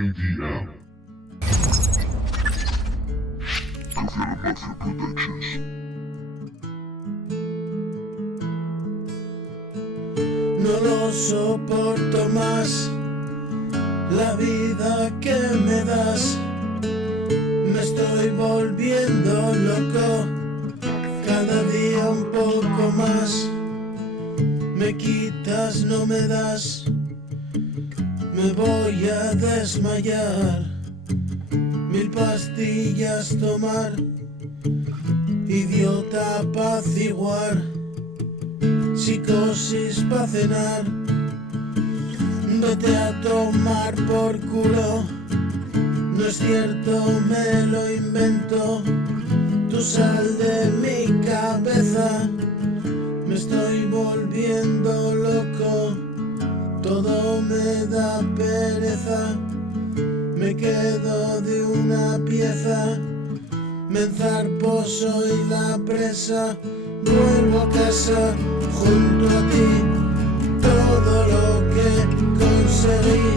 KDM. Caviar Mafia Productions. No lo soporto más, la vida que me das. Me estoy volviendo loco, cada día un poco más. Me quitas, no me das, me voy a desmayar. 1000 pastillas tomar, idiota pa' apaciguar, psicosis pa' cenar. Vete a tomar por culo, no es cierto, me lo invento. Tú sal de mi cabeza, me estoy volviendo loco, todo me da pereza. Me quedo de una pieza, me enzarpo, soy la presa. Vuelvo a casa junto a ti, todo lo que conseguí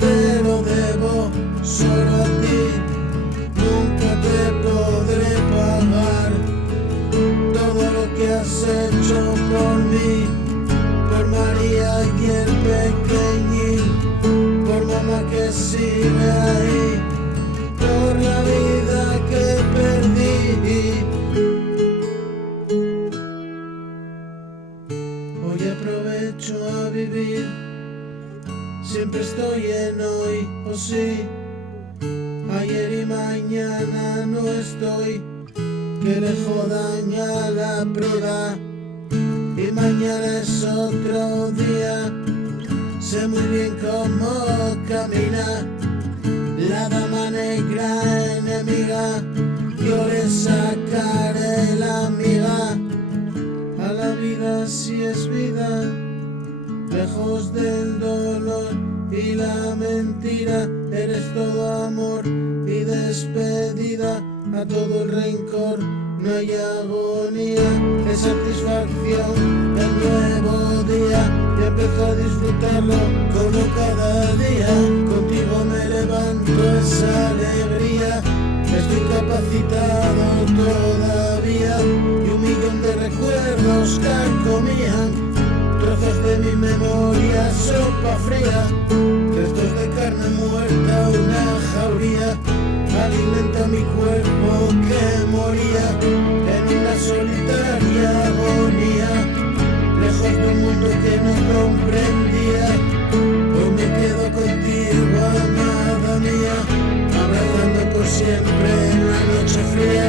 te lo debo solo a ti. Nunca te podré pagar todo lo que has hecho por mí, por María y el pequeñín, por mamá que sigue ahí, por la vida que perdí. Hoy aprovecho a vivir, siempre estoy en hoy, o sí. Ayer y mañana no estoy, que le jodan a la prueba. Y mañana es otro día, sé muy bien cómo camina la dama negra enemiga. Yo le sacaré la miga a la vida si es vida, lejos del dolor y la mentira. Eres todo amor y despedida, a todo el rencor no hay agonía, es satisfacción del nuevo día. Y empiezo a disfrutarlo como cada día, contigo me levanto esa alegría. Estoy capacitado todavía y 1.000.000 de recuerdos carcomían trozos de mi memoria, sopa fría, restos de carne muerta, una jauría alimenta mi cuerpo que moría en una solitaria agonía, lejos de un mundo que no comprendía. Hoy me quedo contigo, amada mía, abrazando por siempre en la noche fría.